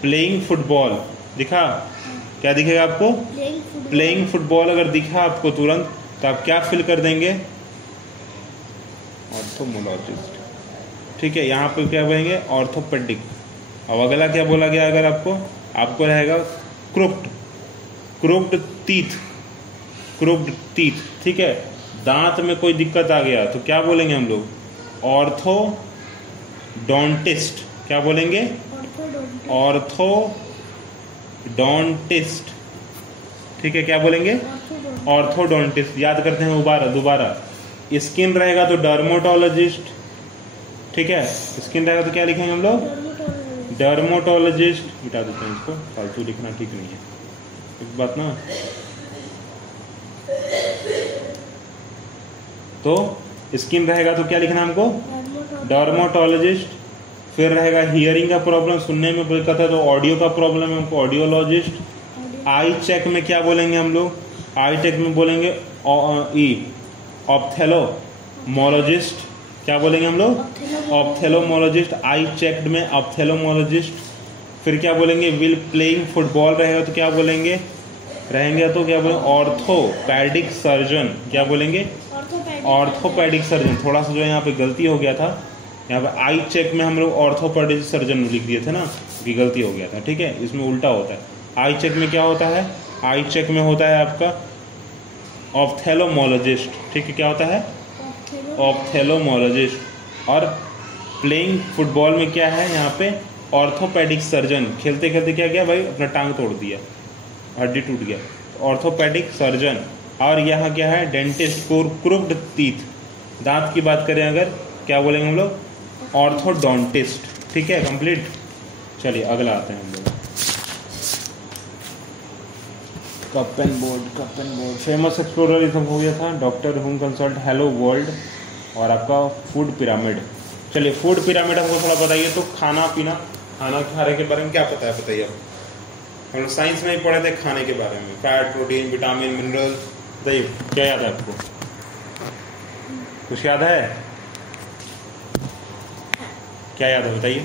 प्लेइंग फुटबॉल दिखा, क्या दिखेगा आपको, प्लेइंग फुटबॉल अगर दिखा आपको तुरंत, तो आप क्या फिल कर देंगे, ऑर्थोमोलॉजिस्ट, ठीक है। यहाँ पे क्या बोलेंगे, ऑर्थोपेडिक। अब अगला क्या बोला गया, अगर आपको रहेगा क्रुक्ड टीथ, ठीक है। दांत में कोई दिक्कत आ गया तो क्या बोलेंगे हम लोग, ऑर्थोडोंटिस्ट। क्या बोलेंगे, ऑर्थोडोंटिस्ट, ठीक है। क्या बोलेंगे, ऑर्थोडोंटिस्ट। याद करते हैं दोबारा। स्किन रहेगा तो डर्माटोलॉजिस्ट, ठीक है, स्किन रहेगा तो क्या लिखेंगे हम लोग? डर्मोटोलॉजिस्ट। मिटा देते हैं इसको, फालतू लिखना ठीक नहीं है इस बात ना। तो स्किन रहेगा तो क्या लिखना हमको? डर्मोटोलॉजिस्ट। फिर रहेगा हियरिंग का प्रॉब्लम, सुनने में दिक्कत है तो ऑडियो का प्रॉब्लम है हमको ऑडियोलॉजिस्ट। आई चेक में क्या बोलेंगे हम लोग? आई चेक में बोलेंगे ऑप्थेलोमोलॉजिस्ट। क्या बोलेंगे हम लोग? ऑप्थेलोमोलॉजिस्ट। आई चेक्ड में ऑप्थेलोमोलॉजिस्ट। फिर क्या बोलेंगे? विल प्लेइंग फुटबॉल रहेगा तो क्या बोलेंगे? रहेंगे तो क्या बोलेंगे? Orthopaedic surgeon. क्या बोलेंगे? Orthopaedic surgeon. थोड़ा सा जो है यहाँ पे गलती हो गया था, यहाँ पे आई चेक में हम लोग ऑर्थोपैडिक सर्जन लिख दिए थे ना, कि गलती हो गया था। ठीक है, इसमें उल्टा होता है। आई चेक में क्या होता है? आई चेक में होता है आपका ऑप्थेलोमोलॉजिस्ट। ठीक है, क्या होता है? ऑप्थेलोमोलॉजिस्ट। और प्लेइंग फुटबॉल में क्या है यहाँ पे? Orthopaedic surgeon. खेलते खेलते क्या किया भाई? अपना टांग तोड़ दिया, हड्डी टूट गया, ऑर्थोपैडिक सर्जन। और यहाँ क्या है? डेंटिस्ट। क्रूक्ड टीथ, दांत की बात करें अगर, क्या बोलेंगे हम लोग? ऑर्थोडोंटिस्ट। ठीक है, कंप्लीट। चलिए अगला आते हैं हम लोग। Cup and board. Famous explorer ये सब हो गया था। डॉक्टर हुम कंसल्ट, हेलो वर्ल्ड, और आपका फूड पिरामिड। चलिए फूड पिरामिड हमको थोड़ा बताइए तो। खाना पीना, खाना खाने के बारे में क्या पता है बताइए? हम लोग साइंस में ही पढ़े थे खाने के बारे में, फैट, प्रोटीन, विटामिन, मिनरल। बताइए क्या याद है आपको? कुछ याद है? क्या याद है बताइए?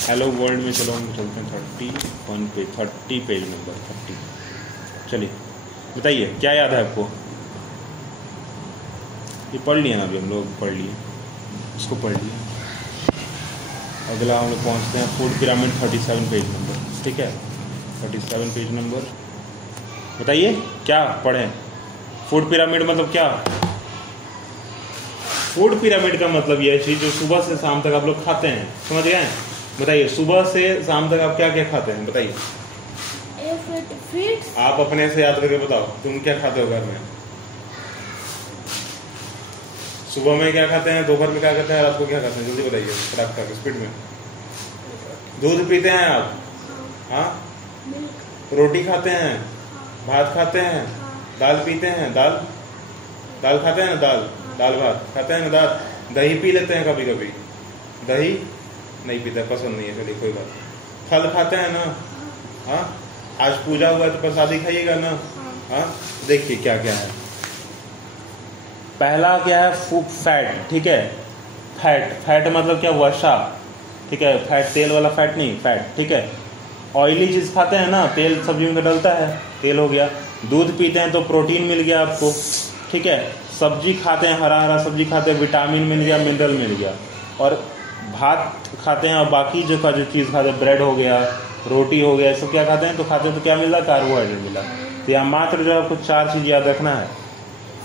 हेलो वर्ल्ड में चलो हम चलते हैं 30 पेज नंबर 30। चलिए बताइए क्या याद है आपको? ये पढ़ लिया ना अभी हम लोग, पढ़ लिए, इसको पढ़ लिए। अगला हम लोग पहुँचते हैं फूड पिरामिड 37 पेज नंबर। ठीक है, 37 पेज नंबर। बताइए क्या पढ़ें? फूड पिरामिड मतलब क्या? फूड पिरामिड का मतलब यह चीज़ जो सुबह से शाम तक आप लोग खाते हैं, समझ गए? बताइए सुबह से शाम तक आप क्या क्या खाते हैं? बताइए आप अपने से याद करके बताओ, तुम क्या खाते हो घर में? सुबह में क्या खाते हैं, दोपहर में क्या खाते हैं, रात को क्या खाते हैं? जल्दी बताइए, फटाफट स्पीड में। दूध पीते हैं आप? हाँ। रोटी खाते हैं? भात खाते हैं? दाल पीते हैं? दाल खाते हैं ना? दाल भात खाते हैं ना? दाल दही पी लेते हैं कभी कभी? दही नहीं पीते, पसंद नहीं है, चलिए कोई बात। फल खाते हैं ना? हाँ। आज पूजा हुआ तो प्रसादी खाइएगा ना? हाँ। देखिए क्या क्या है। पहला क्या है? फैट। ठीक है, फैट मतलब क्या? वसा। ठीक है, फैट तेल वाला फैट नहीं, फैट। ठीक है, ऑयली चीज़ खाते हैं ना, तेल सब्जी में डलता है, तेल हो गया। दूध पीते हैं तो प्रोटीन मिल गया आपको। ठीक है, सब्जी खाते हैं, हरा सब्जी खाते हैं, विटामिन मिल गया, मिनरल मिल गया। और भात खाते हैं और बाकी जो चीज़ खाते हैं, ब्रेड हो गया, रोटी हो गया, सब क्या खाते हैं? तो खाते हैं तो क्या मिला? कार्बोहाइड्रेट मिला। तो यहाँ मात्र जो आपको 4 चीज़ याद रखना है,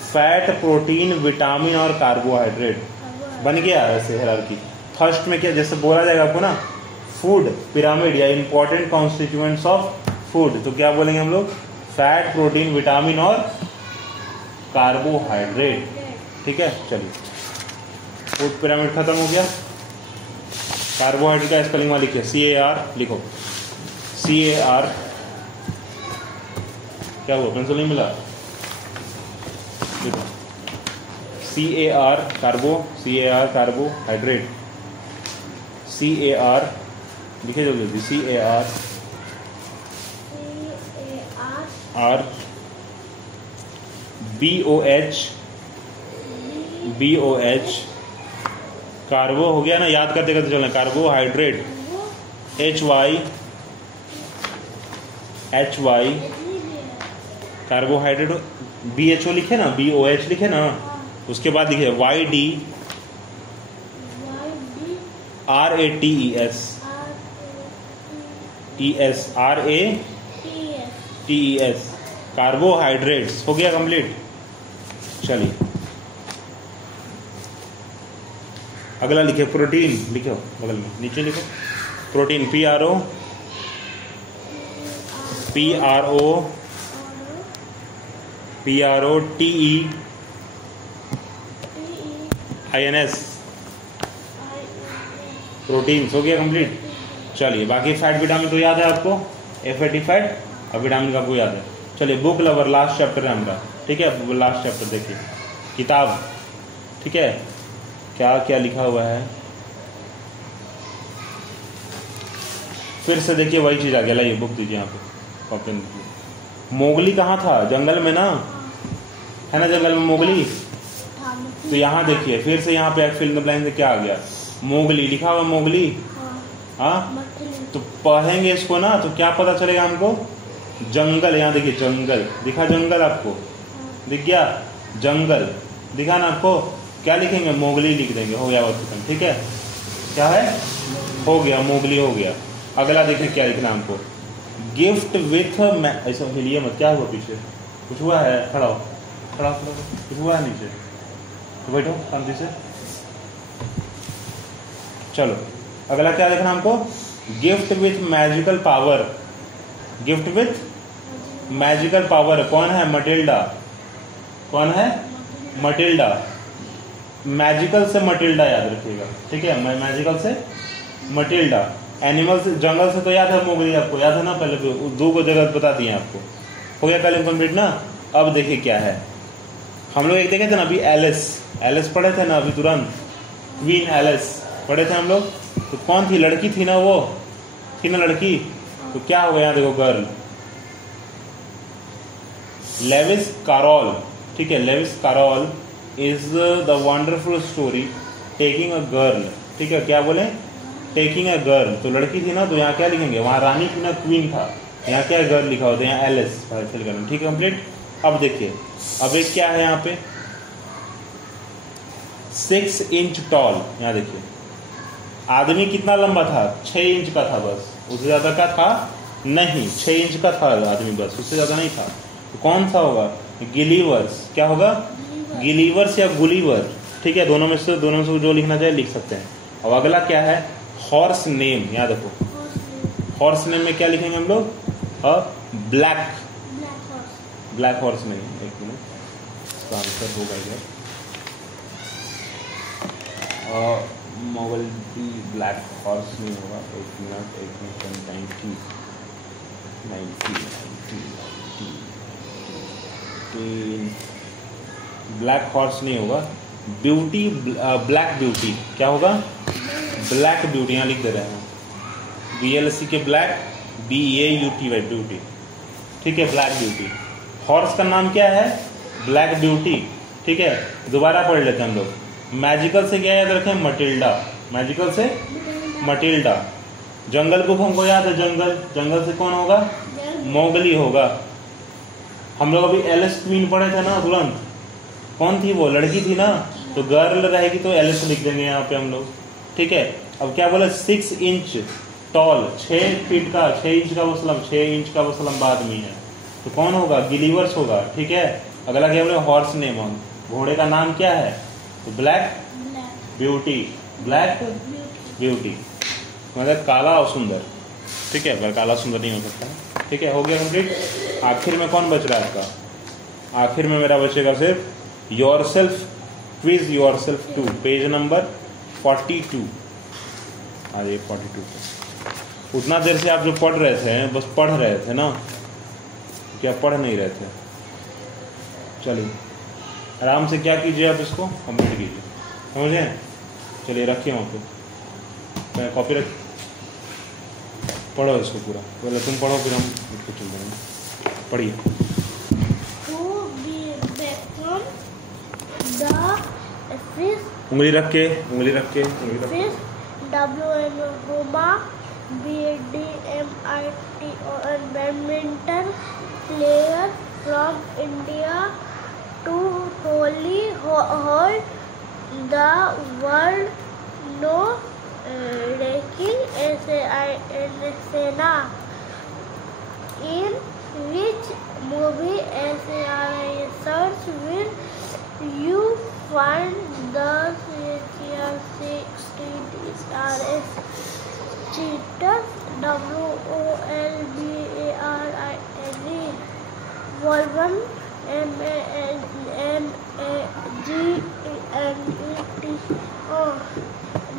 फैट, प्रोटीन, विटामिन और कार्बोहाइड्रेट। बन गया ऐसे हायरार्की। फर्स्ट में क्या जैसे बोला जाएगा आपको ना, फूड पिरामिड या इंपॉर्टेंट कॉन्स्टिट्यूएंट्स ऑफ फूड, तो क्या बोलेंगे हम लोग? फैट, प्रोटीन, विटामिन और कार्बोहाइड्रेट। ठीक है, चलिए फूड पिरामिड खत्म हो गया। कार्बोहाइड्रेट का स्पेलिंग में लिखिए, CAR लिखो, CAR। क्या हुआ, पेंसिल नहीं मिला? देखो CAR कार्बोहाइड्रेट। CAR लिखिए जल्दी, CAR BOH कार्बो हो गया ना, याद करते करते चलना। Carbohydrate HY carbohydrate. BHO लिखे ना, BOH लिखे ना, उसके बाद लिखे YD RATES कार्बोहाइड्रेट्स। हो गया कंप्लीट। चलिए अगला लिखे प्रोटीन। लिखो बगल में, नीचे लिखो प्रोटीन, PROTEINS प्रोटीन्स हो गया कंप्लीट। चलिए बाकी फैट विटामिन तो याद है आपको, FAT फैट और विटामिन का आपको याद है। चलिए बुक लवर लास्ट चैप्टर है हमारा, ठीक है। लास्ट चैप्टर देखिए किताब, ठीक है। क्या क्या लिखा हुआ है फिर से देखिए, वही चीज़ आ गया। लाइए बुक दीजिए यहाँ पे, कॉपी दीजिए। मोगली कहाँ था? जंगल में ना, है ना, जंगल में मोगली। तो यहाँ देखिए फिर से, यहाँ पे फिल इन द ब्लैंक से क्या आ गया? मोगली लिखा हुआ, मोगली। हाँ, तो पढ़ेंगे इसको ना तो क्या पता चलेगा हमको? जंगल, यहाँ देखिए जंगल दिखा, जंगल आपको दिख गया, जंगल दिखा ना आपको। क्या लिखेंगे? मोगली लिख देंगे, हो गया बात, ठीक है। क्या है? हो गया, मोगली हो गया। अगला देखिए क्या लिखना हमको, गिफ्ट विथ, ऐसा हिलिए मत, क्या हुआ पीछे? कुछ हुआ है? खड़ा हो, खड़ा हो, कुछ हुआ है नीचे? तो बैठो शांति से। चलो अगला क्या लिखना हमको, gift with magical power. Gift with magical power कौन है? मटिल्डा। कौन है? मटिल्डा। मैजिकल से मटिल्डा याद रखिएगा, ठीक है। मैजिकल से मटिल्डा। एनिमल से, जंगल से तो याद है मोगली, आपको याद है ना, पहले दो को जगह बता दिए आपको। हो गया कल कंप्लीट ना। अब देखिए क्या है, हम लोग एक देखे थे ना अभी, एलिस पढ़े थे ना अभी तुरंत, क्वीन एलिस पढ़े थे हम लोग। तो कौन थी? लड़की थी ना, वो थी ना लड़की। तो क्या हो गया यहाँ देखो, गर्ल। लेविस कैरोल, ठीक है। Lewis Carroll is the wonderful story taking a girl, ठीक है। क्या बोले? Taking a girl. तो लड़की थी ना, तो यहाँ क्या लिखेंगे? वहाँ रानी थी ना, क्वीन था। यहाँ क्या गर्ल लिखा होता है? यहाँ एलिस फिल करना, ठीक है कंप्लीट। अब देखिए, अब एक क्या है यहाँ पे, 6 इंच टॉल। यहाँ देखिए आदमी कितना लंबा था? 6 इंच का था बस, उससे ज़्यादा का था नहीं, 6 इंच का था आदमी बस, उससे ज़्यादा नहीं था। तो कौन सा होगा? गिलीवर्स। क्या होगा? गिलीवर्स या गुलीवर, ठीक है। दोनों में से जो लिखना चाहे लिख सकते हैं। अब अगला क्या है? Horse name. यहाँ देखो, हॉर्स नेम में क्या लिखेंगे हम लोग? Black horse name. एक मिनट, इसका आंसर होगा इधर, मोगली ब्लैक हॉर्स नहीं होगा। एक मिनट, 19 ब्लैक हॉर्स नहीं होगा। Beauty, black beauty. क्या होगा? Black beauty. यहाँ लिख दे रहे हैं, BLC के ब्लैक, BAUTY ब्यूटी, ठीक है, ब्लैक ब्यूटी। हॉर्स का नाम क्या है? ब्लैक ब्यूटी, ठीक है। दोबारा पढ़ लेते हैं हम लोग। मैजिकल से क्या याद रखें? मटिल्डा। मैजिकल से मटिल्डा। जंगल बुक हमको याद है, जंगल से कौन होगा? मोगली होगा। हम लोग अभी एलिस क्वीन पढ़े थे ना तुरंत, कौन थी वो? लड़की थी ना, तो गर्ल रहेगी तो एलिस लिख देंगे यहाँ पे हम लोग, ठीक है। अब क्या बोला? 6 इंच टॉल, 6 फीट का, 6 इंच का मतलब 6 इंच का वो लंबा आदमी है, तो कौन होगा? गिलीवर्स होगा, ठीक है। अगला क्या बोले? हॉर्स नेम, घोड़े का नाम क्या है? तो ब्लैक ब्यूटी, ब्लैक ब्यूटी मतलब काला और सुंदर, ठीक है। पर काला सुंदर नहीं हो सकता, ठीक है। हो गया कंप्लीट। आखिर में कौन बच रहा है आपका? आखिर में मेरा बचेगा सिर्फ yourself, quiz yourself 2, page number 42। हाँ ये 42। उतना देर से आप जो पढ़ रहे थे, बस पढ़ रहे थे ना, क्या पढ़ नहीं रहे थे? चलिए आराम से क्या कीजिए, आप इसको कंप्लीट कीजिए, समझे? चलिए रखिए वहाँ पे, मैं कॉपी रख, पढ़ो इसको पूरा, पहले तुम पढ़ो फिर हम इसको चल जाएंगे। पढ़िए। उंगली रख के, उंगली रख के, उंगली रख के। BDMITON badminton player from India to wholly hold the world no ranking SAINA. In which movie search will you find the CHR16 cheaters? WOLBARINE Wolven MAGNET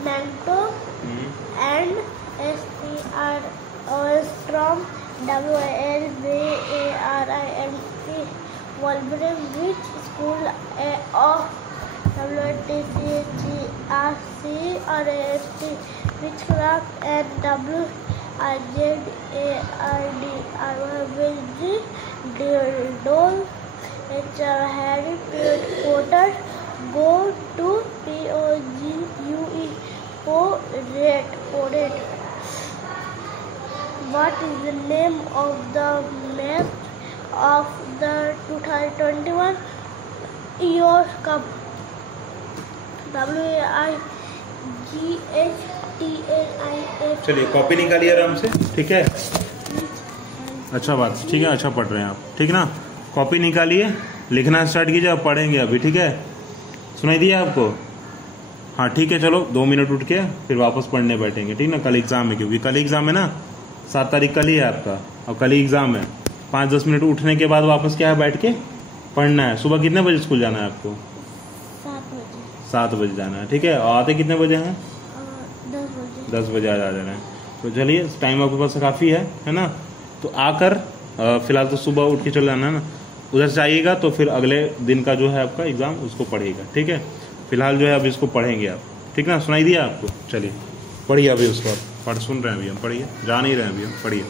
Manto and Strom, WALVARINT, Wolverine, which school of WTCGRCRAST, witchcraft, and WIZARD, Harry Potter, go to POGUE, Porate. What is the name of the match of the 2021 Euro Cup? WAIGHTLIF. चलिए copy निकालिए आराम से, ठीक है। अच्छा बात, ठीक है, अच्छा पढ़ रहे हैं आप, ठीक ना। कॉपी निकालिए, लिखना स्टार्ट कीजिए, आप पढ़ेंगे अभी, ठीक है। सुनाई दिया आपको? हाँ ठीक है, चलो 2 मिनट उठ के फिर वापस पढ़ने बैठेंगे, ठीक ना। कल एग्जाम है, क्योंकि कल एग्जाम है ना, 7 तारीख कल ही है आपका, और कल ही एग्जाम है। 5-10 मिनट उठने के बाद वापस क्या है, बैठ के पढ़ना है। सुबह कितने बजे स्कूल जाना है आपको? 7 बजे जाना है, ठीक है। और आते कितने बजे हैं? 10 बजे आ जाना है। तो चलिए, टाइम आपके पास काफ़ी है ना। तो आकर फिलहाल तो सुबह उठ के चले जाना है ना, उधर से आइएगा तो फिर अगले दिन का जो है आपका एग्ज़ाम उसको पढ़िएगा, ठीक है। फिलहाल जो है अब इसको पढ़ेंगे आप, ठीक ना। सुनाई दिया आपको? चलिए पढ़िए अभी, उसको पढ़ सुन रहे हैं अभी हम, पढ़िए, जा नहीं रहे हैं अभी हम, पढ़िए।